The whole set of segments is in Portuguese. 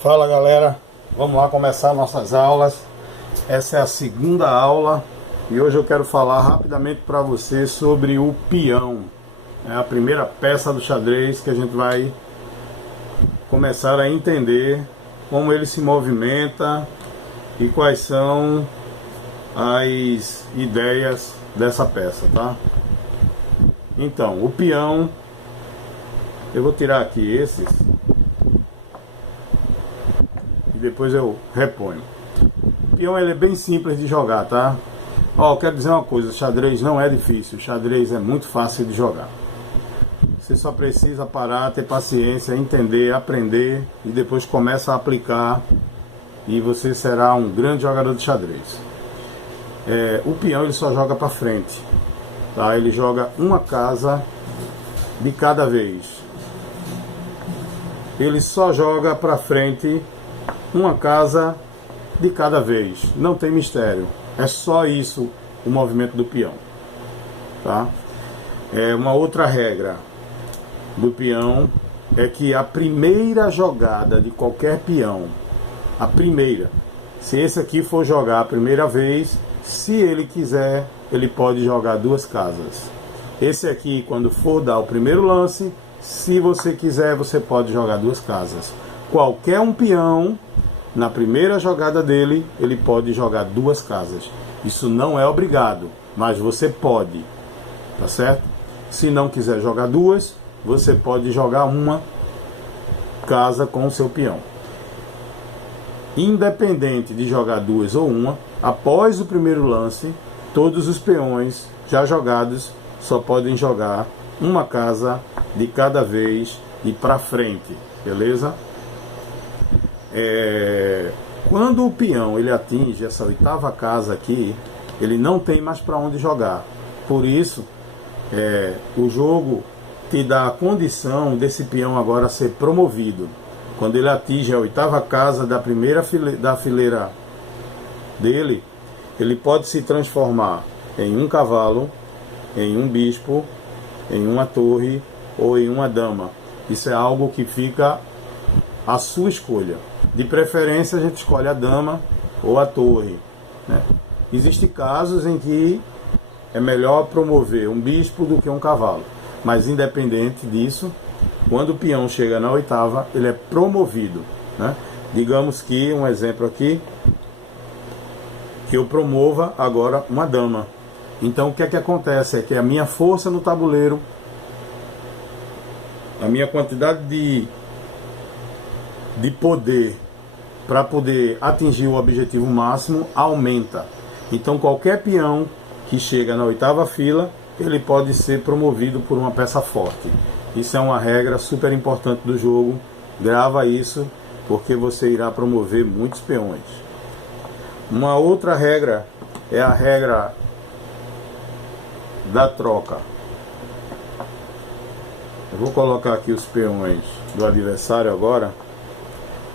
Fala galera, vamos lá começar nossas aulas. Essa é a segunda aula e hoje eu quero falar rapidamente para você sobre o peão. É a primeira peça do xadrez que a gente vai começar a entender como ele se movimenta e quais são as ideias dessa peça, tá? Então, o peão, eu vou tirar aqui esses e depois eu reponho. O peão ele é bem simples de jogar, tá? Ó, eu quero dizer uma coisa, xadrez não é difícil, xadrez é muito fácil de jogar. Você só precisa parar, ter paciência, entender, aprender e depois começa a aplicar e você será um grande jogador de xadrez. O peão ele só joga para frente, tá? Ele joga uma casa de cada vez. Ele só joga para frente uma casa de cada vez. Não tem mistério. É só isso o movimento do peão, tá? Uma outra regra do peão é que a primeira jogada de qualquer peão, a primeira, se esse aqui for jogar a primeira vez, se ele quiser, ele pode jogar duas casas. Esse aqui, quando for dar o primeiro lance, se você quiser, você pode jogar duas casas. Qualquer um peão, na primeira jogada dele, ele pode jogar duas casas. Isso não é obrigado, mas você pode, tá certo? Se não quiser jogar duas, você pode jogar uma casa com o seu peão. Independente de jogar duas ou uma, após o primeiro lance, todos os peões já jogados só podem jogar uma casa de cada vez e para frente, beleza? Quando o peão ele atinge essa oitava casa aqui, ele não tem mais para onde jogar. Por isso, o jogo te dá a condição desse peão agora ser promovido. Quando ele atinge a oitava casa da primeira da fileira dele, ele pode se transformar em um cavalo, em um bispo, em uma torre ou em uma dama. Isso é algo que fica à sua escolha. De preferência a gente escolhe a dama ou a torre, né? Existem casos em que é melhor promover um bispo do que um cavalo, mas independente disso, quando o peão chega na oitava, ele é promovido, né? Digamos que, um exemplo aqui, que eu promova agora uma dama. Então o que é que acontece? É que a minha força no tabuleiro, a minha quantidade de poder para poder atingir o objetivo máximo aumenta. Então qualquer peão que chega na oitava fila, ele pode ser promovido por uma peça forte. Isso é uma regra super importante do jogo. Grava isso, porque você irá promover muitos peões. Uma outra regra é a regra da troca. Eu vou colocar aqui os peões do adversário agora,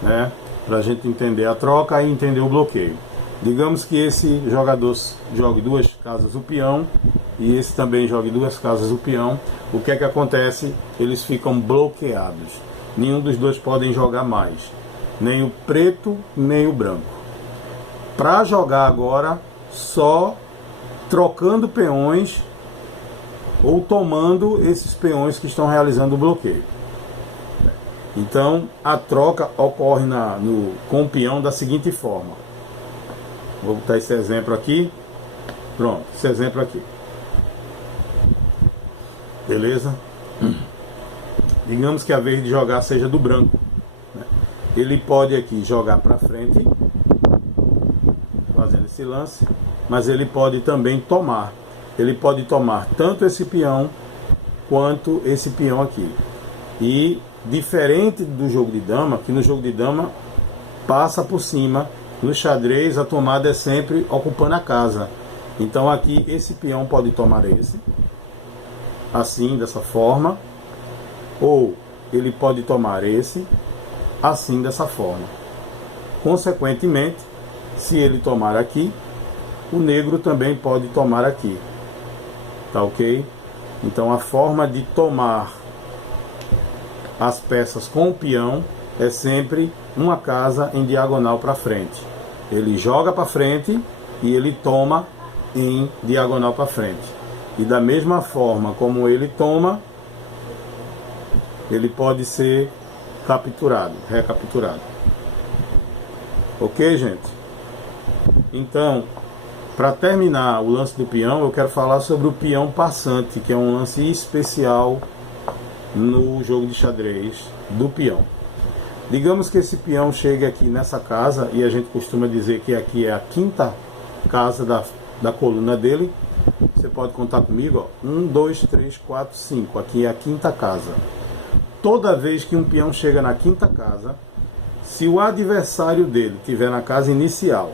né, para a gente entender a troca e entender o bloqueio. Digamos que esse jogador jogue duas casas o peão e esse também jogue duas casas o peão. O que é que acontece? Eles ficam bloqueados. Nenhum dos dois podem jogar mais, nem o preto nem o branco. Para jogar agora, só trocando peões ou tomando esses peões que estão realizando o bloqueio. Então a troca ocorre com o peão da seguinte forma. Vou botar esse exemplo aqui. Pronto, esse exemplo aqui. Beleza? Digamos que a vez de jogar seja do branco, né? Ele pode aqui jogar para frente, fazendo esse lance, mas ele pode também tomar. Ele pode tomar tanto esse peão quanto esse peão aqui. E diferente do jogo de dama, que no jogo de dama passa por cima, no xadrez a tomada é sempre ocupando a casa. Então aqui esse peão pode tomar esse, assim, dessa forma, ou ele pode tomar esse, assim, dessa forma. Consequentemente, se ele tomar aqui, o negro também pode tomar aqui. Tá ok? Então a forma de tomar as peças com o peão é sempre uma casa em diagonal para frente. Ele joga para frente e ele toma em diagonal para frente. E da mesma forma como ele toma, ele pode ser capturado, recapturado. Ok, gente? Então, para terminar o lance do peão, eu quero falar sobre o peão passante, que é um lance especial no jogo de xadrez do peão. Digamos que esse peão chegue aqui nessa casa, e a gente costuma dizer que aqui é a quinta casa da coluna dele. Você pode contar comigo, ó. 1, 2, 3, 4, 5. Aqui é a quinta casa. Toda vez que um peão chega na quinta casa, se o adversário dele estiver na casa inicial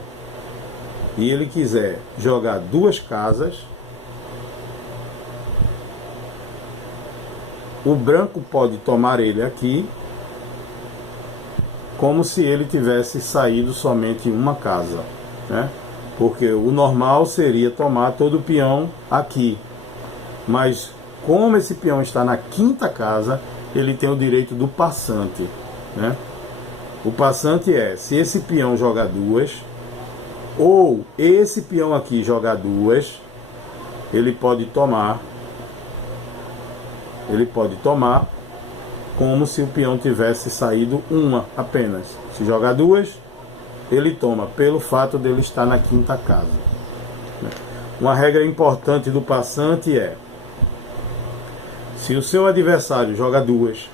e ele quiser jogar duas casas, o branco pode tomar ele aqui como se ele tivesse saído somente uma casa, né? Porque o normal seria tomar todo o peão aqui, mas como esse peão está na quinta casa, ele tem o direito do passante, né? O passante é, se esse peão jogar duas, ou esse peão aqui jogar duas, ele pode tomar como se o peão tivesse saído uma apenas. Se jogar duas, ele toma, pelo fato dele estar na quinta casa. Uma regra importante do passante é, se o seu adversário joga duas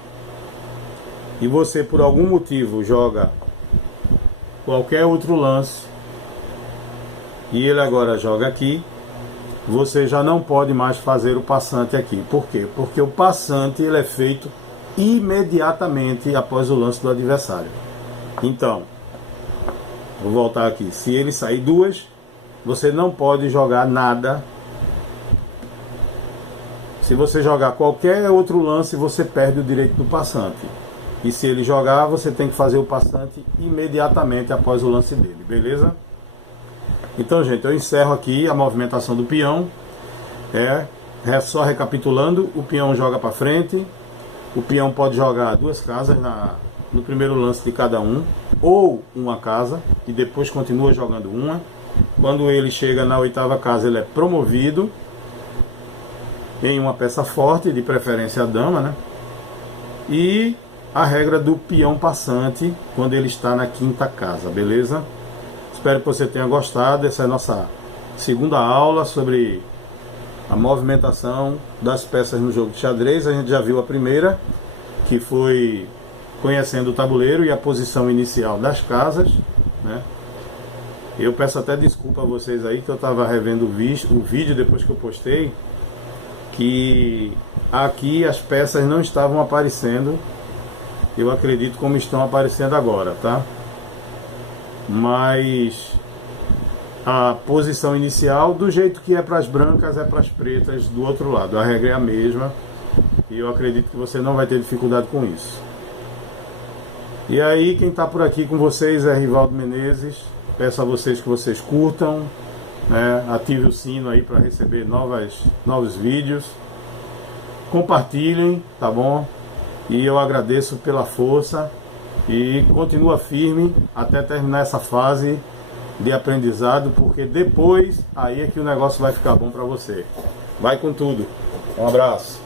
e você por algum motivo joga qualquer outro lance e ele agora joga aqui, você já não pode mais fazer o passante aqui. Por quê? Porque o passante ele é feito imediatamente após o lance do adversário. Então, vou voltar aqui. Se ele sair duas, você não pode jogar nada. Se você jogar qualquer outro lance, você perde o direito do passante. E se ele jogar, você tem que fazer o passante imediatamente após o lance dele, beleza? Então, gente, eu encerro aqui a movimentação do peão. Só recapitulando, o peão joga para frente. O peão pode jogar duas casas no primeiro lance de cada um, ou uma casa, e depois continua jogando uma. Quando ele chega na oitava casa, ele é promovido em uma peça forte, de preferência a dama, né? E a regra do peão passante quando ele está na quinta casa, beleza? Espero que você tenha gostado. Essa é a nossa segunda aula sobre a movimentação das peças no jogo de xadrez. A gente já viu a primeira, que foi conhecendo o tabuleiro e a posição inicial das casas, né? Eu peço até desculpa a vocês aí, que eu estava revendo o vídeo depois que eu postei, que aqui as peças não estavam aparecendo, eu acredito como estão aparecendo agora, tá? Mas a posição inicial, do jeito que é para as brancas, é para as pretas do outro lado. A regra é a mesma e eu acredito que você não vai ter dificuldade com isso. E aí, quem está por aqui com vocês é Rivaldo Menezes. Peço a vocês que vocês curtam, né? Ative o sino aí para receber novos vídeos. Compartilhem, tá bom? E eu agradeço pela força e continua firme até terminar essa fase de aprendizado, porque depois aí é que o negócio vai ficar bom para você. Vai com tudo. Um abraço.